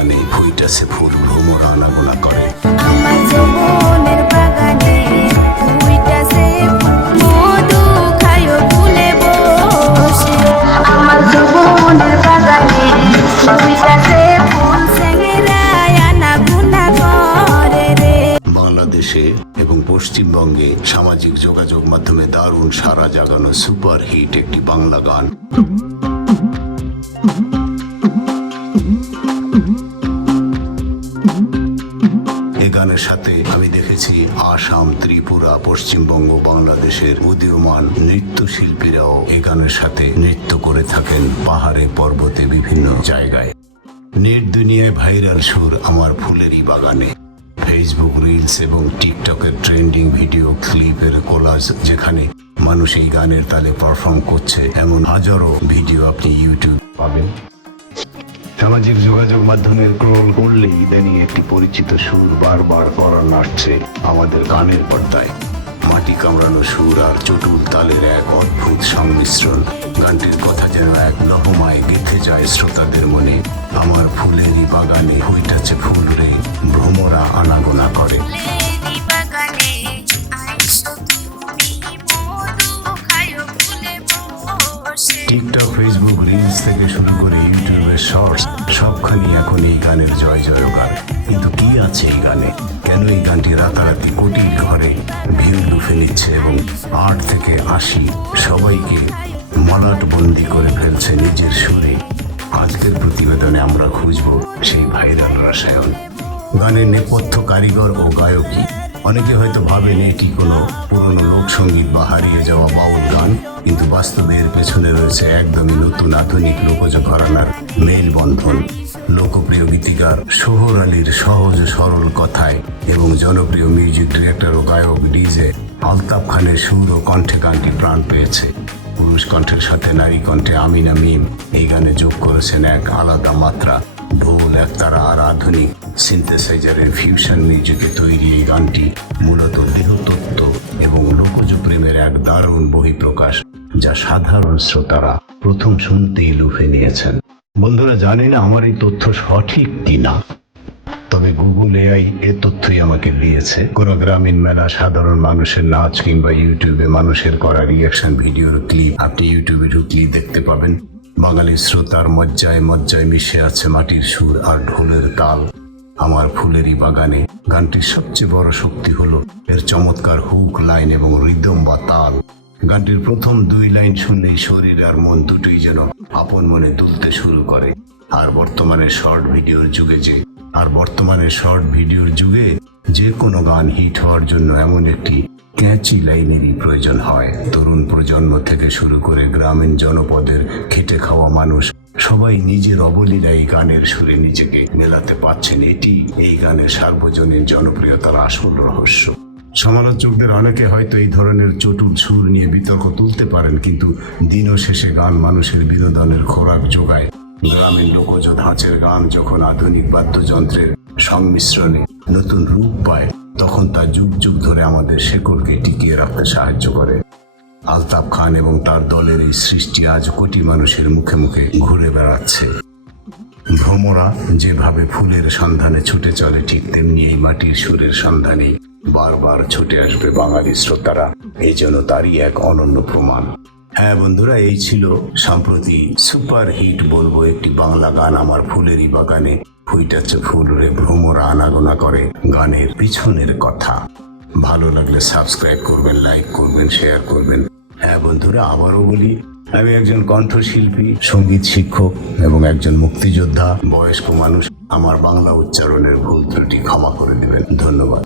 বাগানে ফুইটাছে ফুল, ভ্রমর আনাগোনা করে। আমার যৌবনের বাগানে ফুইটাছে মধু খায়ো ফুলে বসে। আমার যৌবনের বাগানে ফুইটাছে ফুল সেঙ্গেরায় আনাগোনা করে রে। বাংলাদেশে এবং পশ্চিমবঙ্গে সামাজিক যোগাযোগ মাধ্যমে দারুণ সারা জাগানো সুপার হিট একটি বাংলা গান। এই গানের সাথে আমি দেখেছি আসাম, ত্রিপুরা, পশ্চিমবঙ্গ, বাংলাদেশের উদীয়মান নৃত্যশিল্পীরাও এই গানের সাথে নৃত্য করে থাকেন পাহাড়ে, পর্বতে, বিভিন্ন জায়গায়। নেট দুনিয়ায় ভাইরাল সুর আমার ফুলেরই বাগানে। ফেসবুক রিলস এবং টিকটকের ট্রেন্ডিং ভিডিও ক্লিপের কোলাজ, যেখানে মানুষ এই গানের তালে পারফর্ম করছে, এমন হাজারো ভিডিও আপনি ইউটিউব পাবেন। সামাজিক যোগাযোগ মাধ্যমে স্ক্রল করলেই ইদানিং একটি পরিচিত সুর বারবার করা নাচছে আমাদের গানের পর্দায়। মাটি কামড়ানো সুর আর চটুল তালের এক অদ্ভুত সংমিশ্রণ। গানটির কথা যেন এক লহমায় গেঁথে যায় শ্রোতাদের মনে। আমার ফুলেরই বাগানে ফুইটাছে ফুল রে, ভ্রমরা আনাগোনা করে। টিকটক, ফেসবুক রিলস থেকে শুরু করে ইউটিউবের শর্টস, সবখানি এখন এই গানের জয় জয়কার। কিন্তু কি আছে এই গানে? কেন এই গানটি রাতারাতি কোটির ঘরে ভিউ লুফে নিচ্ছে এবং 8 থেকে 80 সবাইকে মলাট বন্দি করে ফেলছে নিজের সুরে? আজকের প্রতিবেদনে আমরা খুঁজব সেই ভাইরাল রসায়ন। গানের নেপথ্য কারিগর ও গায়কী। অনেকে হয়তো ভাবেন এটি কোনো পুরনো লোকসঙ্গীত বা হারিয়ে যাওয়া বাউল গান, কিন্তু বাস্তবে এর পেছনে রয়েছে একদমই নতুন আধুনিক লোকজ ঘরানার মেলবন্ধন। লোকপ্রিয় গীতিকার সোহর আলীর সহজ সরল কথায় এবং জনপ্রিয় মিউজিক ডিরেক্টর ও গায়ক ডিজে আলতাফ খানের সুর ও কণ্ঠে গানটি প্রাণ পেয়েছে। পুরুষ কণ্ঠের সাথে নারী কণ্ঠে আমিনা মিম এই গানে যোগ করেছেন এক আলাদা মাত্রা। ঢোল, একতারা আর আধুনিক সিনথেসাইজারের ফিউশন মিউজিকে তৈরি এই গানটি মূলত দেহতত্ত্ব এবং লোকজ প্রেমের এক দারুণ বহিঃপ্রকাশ, যা সাধারণ শ্রোতারা প্রথম শুনতেই লুফে নিয়েছেন। বন্ধুরা, জানি না আমার এই তথ্য সঠিক কিনা, তবে গুগল এআই এ তথ্যই আমাকে দিয়েছে। কোনো গ্রামীণ মেলা, সাধারণ মানুষের নাচ কিংবা ইউটিউবে মানুষের করা রিয়াকশন ভিডিওর ক্লিপ আপনি ইউটিউবে ঢুকলেই দেখতে পাবেন। বাঙালি শ্রোতার মজ্জায় মজ্জায় মিশে আছে মাটির সুর আর ঢোলের তাল। আমার ফুলেরই বাগানে গানটির সবচেয়ে বড় শক্তি হলো এর চমৎকার হুক লাইন এবং রিদম বা তাল। গানটির প্রথম 2 লাইন শুনলেই শরীর আর মন দুটোই যেন আপন মনে দুলতে শুরু করে। আর বর্তমানে শর্ট ভিডিওর যুগে যে কোনো গান হিট হওয়ার জন্য এমন একটি ক্যাচি লাইনেরই প্রয়োজন হয়। তরুণ প্রজন্ম থেকে শুরু করে গ্রামীণ জনপদের খেটে খাওয়া মানুষ সবাই নিজের অবলীলায় এই গানের সুরে নিজেকে মেলাতে পারছেন। এটি এই গানের সার্বজনীন জনপ্রিয়তার আসল রহস্য। সমালোচকদের অনেকে হয়তো এই ধরনের চটুল সুর নিয়ে বিতর্ক তুলতে পারেন, কিন্তু দিনও শেষে গান মানুষের বিনোদনের খোরাক যোগায়। গ্রামীণ লোকজ ধাঁচের গান যখন আধুনিক বাদ্যযন্ত্রের সংমিশ্রণে নতুন রূপ পায়, তখন তা যুগ যুগ ধরে আমাদের শেকড়কে টিকিয়ে রাখতে সাহায্য করে। আলতাফ খান এবং তার দলের এই সৃষ্টি আজ কোটি মানুষের মুখে মুখে ঘুরে বেড়াচ্ছে। ভ্রমরা যেভাবে ফুলের সন্ধানে ছুটে চলে, ঠিক তেমনি এই মাটির সুরের সন্ধানে বারবার ছুটে আসবে বাঙালি শ্রোতারা। এই জন্য তারই এক অনন্য প্রমাণ। হ্যাঁ বন্ধুরা, এই ছিল সম্প্রতি সুপার হিট বলবো একটি বাংলা গান, আমার ফুলেরই বাগানে ফুইটাচ্ছে ফুল রে, ভ্রমরা আনাগোনা করে, গানের পিছনের কথা। ভালো লাগলে সাবস্ক্রাইব করবেন, লাইক করবেন, শেয়ার করবেন। হ্যাঁ বন্ধুরা, আবারও বলি, আমি একজন কণ্ঠশিল্পী, সঙ্গীত শিক্ষক এবং একজন মুক্তিযোদ্ধা, বয়স্ক মানুষ। আমার বাংলা উচ্চারণের ভুল ত্রুটি ক্ষমা করে দেবেন। ধন্যবাদ।